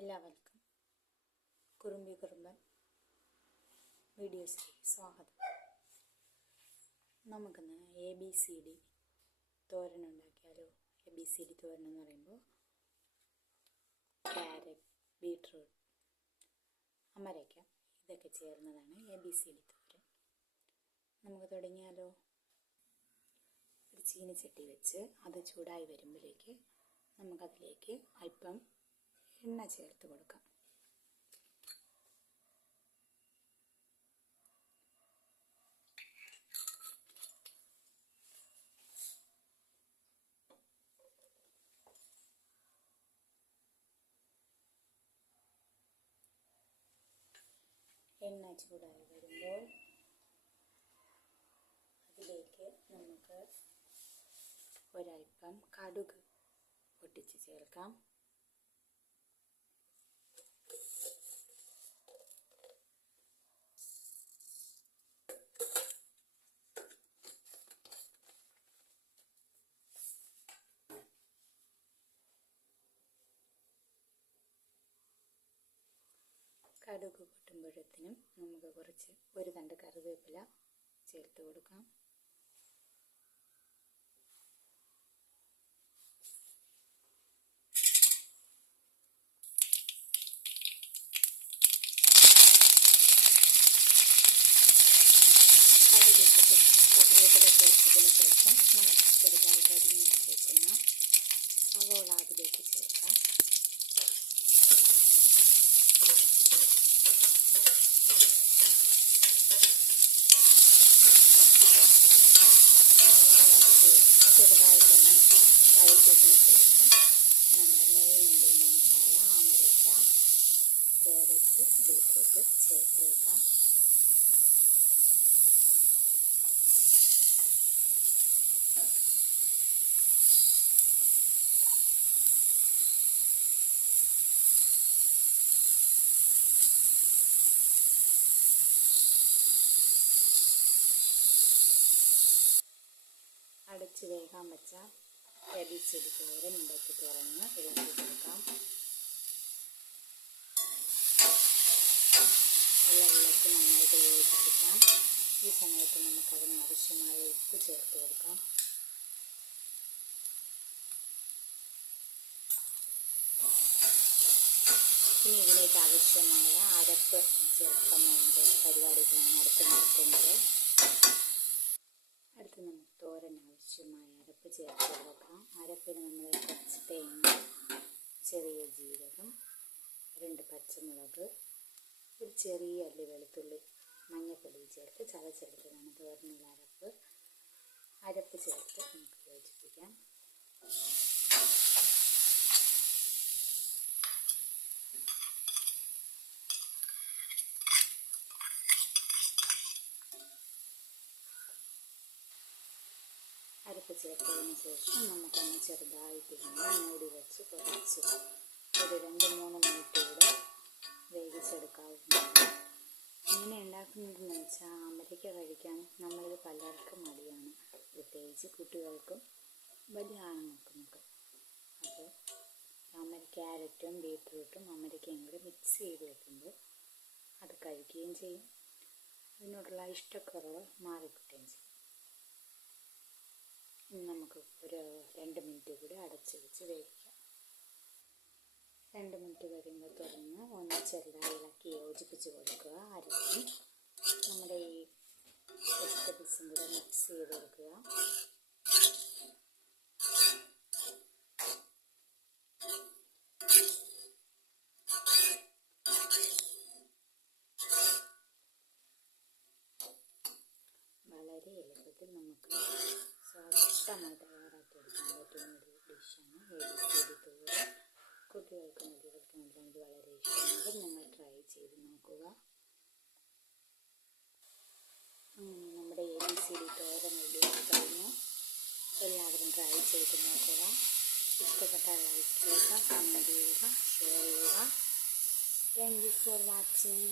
എല്ലാവർക്കും കുറുമ്പൻ വീഡിയോസിലേക്ക് സ്വാഗതം. നമുക്കിന്ന് ABCD തോരൻ ഉണ്ടാക്കിയാലോ. ABCD തോരൻ എന്ന് പറയുമ്പോൾ ക്യാരറ്റ്, ബീട്രൂട്ട്, അമരയ്ക്ക ഇതൊക്കെ ചേർന്നതാണ് ABCD തോരൻ. നമുക്ക് തുടങ്ങിയാലോ. ഒരു ചീനിച്ചട്ടി വെച്ച് അത് ചൂടായി വരുമ്പോഴേക്ക് നമുക്കതിലേക്ക് അല്പം എണ്ണ ചേർത്ത് കൊടുക്കാം. എണ്ണ ചൂടായി വരുമ്പോൾ അതിലേക്ക് നമുക്ക് ഒരൽപ്പം കടുക് പൊട്ടിച്ച് ചേർക്കാം. കടുക് പൊട്ടുമ്പോഴത്തേനും നമുക്ക് ഒരു തണ്ട് കറിവേപ്പില ചേർത്ത് കൊടുക്കാം. കറിവേപ്പില ചേർത്തതിന് ശേഷം നമുക്ക് ചെറുതായിട്ട് അരിഞ്ഞ് വെച്ചേക്കുന്ന സവോള അതിലേക്ക് ചേർക്കാം. ചെറുതായിട്ടൊന്ന് വഴറ്റിയതിന് ശേഷം നമ്മുടെ മെയിൻ ഇൻഗ്രീഡിയൻസായ അമരയ്ക്ക, ക്യാരറ്റ്, ബീട്രൂട്ട് ചേർത്ത് വെക്കാം. അടച്ച് വേകാൻ വെച്ച ABCD തോരൻ ഉണ്ടാക്കി തുറന്ന് ഇളക്കി കൊടുക്കാം. എല്ലാം ഇളക്കി നന്നായിട്ട് യോജിപ്പിക്കാം. ഈ സമയത്ത് നമുക്കതിന് ആവശ്യമായ ഉപ്പ് ചേർത്ത് കൊടുക്കാം. ഇനി ഇതിലേക്ക് ആവശ്യമായ അരപ്പ് ചേർക്കുന്നതിൻ്റെ പരിപാടികളാണ് അടുത്ത് നടത്തുന്നത്. അടുത്ത് നമുക്ക് തോരൻ ആവശ്യമായ അരപ്പ് ചേർത്ത് കൊടുക്കാം. അരപ്പിന് നമ്മൾ കുറച്ച് തേങ്ങ, ചെറിയ ജീരകം, 2 പച്ചമുളക്, ഒരു ചെറിയ അല്ലി വെളുത്തുള്ളി, മഞ്ഞൾപ്പൊടി ചേർത്ത് ചതച്ചെടുത്തതാണ് തോരനുള്ള അരപ്പ് ചേർത്ത് നമുക്ക് യോജിപ്പിക്കാം. അരപ്പ് ചേർത്തതിന് ശേഷം നമുക്കൊന്ന് ചെറുതായിട്ട് മൂടി വെച്ച് കുറച്ച് ഒരു 2-3 മിനിറ്റ് കൂടെ വേവിച്ചെടുക്കാവുന്നതാണ്. ഇങ്ങനെ ഉണ്ടാക്കുന്നതെന്ന് വെച്ചാൽ അമരയ്ക്ക കഴിക്കാൻ നമ്മളിൽ പലർക്കും മടിയാണ്, പ്രത്യേകിച്ച് കുട്ടികൾക്കും വലിയ ആണുങ്ങൾക്കുമൊക്കെ. അപ്പോൾ ക്യാരറ്റും ബീട്രൂട്ടും അമരയ്ക്കയും കൂടി മിക്സ് ചെയ്ത് വെക്കുമ്പോൾ അത് കഴിക്കുകയും ചെയ്യും, അതിനോടുള്ള ഇഷ്ടക്കുറവ് മാറിക്കിട്ടുകയും ചെയ്യും. നമുക്ക് ഒരു 2 മിനിറ്റ് കൂടി അടച്ച് വെച്ച് വേവിക്കാം. 2 മിനിറ്റ് കഴിയുമ്പോൾ തുറന്ന് ഒന്ന് ചെറുതായി ഇളക്കി യോജിപ്പിച്ച് കൊടുക്കുക. അരക്കി നമ്മുടെ ഈ വെജിറ്റബിൾസും കൂടെ മിക്സ് ചെയ്ത് കൊടുക്കുക. വളരെ എളുപ്പത്തിൽ നമുക്ക് സ്വാദിഷ്ടമായി തയ്യാറാക്കിയെടുക്കാൻ പറ്റുന്ന ഒരു ഡിഷാണ് ABCD തോരൻ. കുട്ടികൾക്കും വലിയവർക്കും എല്ലാം ഇത് വളരെ ഇഷ്ടമാകും. നിങ്ങൾ ട്രൈ ചെയ്ത് നോക്കുക. നമ്മുടെ ABCD തോരൻ റെഡിയാക്കി കഴിഞ്ഞു. എല്ലാവരും ട്രൈ ചെയ്ത് നോക്കുക. ഇഷ്ടപ്പെട്ടാൽ ലൈക്ക് ചെയ്യുക, കമൻറ്റ് ചെയ്യുക, ഷെയർ ചെയ്യുക. Thank you for watching.